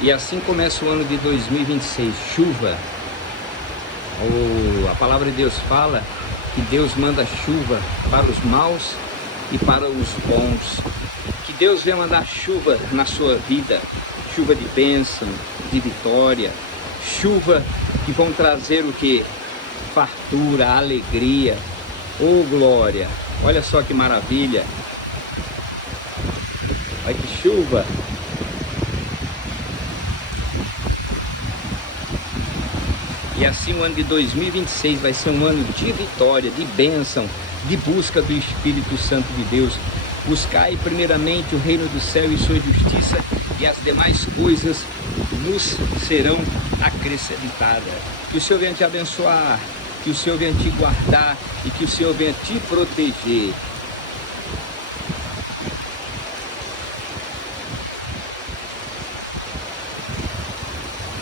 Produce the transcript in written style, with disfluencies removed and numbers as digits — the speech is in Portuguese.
E assim começa o ano de 2026, chuva. A palavra de Deus fala que Deus manda chuva para os maus e para os bons. Que Deus venha mandar chuva na sua vida, chuva de bênção, de vitória, chuva que vão trazer o que? Fartura, alegria, glória. Olha só que maravilha. Olha que chuva. E assim o ano de 2026 vai ser um ano de vitória, de bênção, de busca do Espírito Santo de Deus. Buscai primeiramente o reino do céu e sua justiça, e as demais coisas nos serão acrescentadas. Que o Senhor venha te abençoar, que o Senhor venha te guardar e que o Senhor venha te proteger.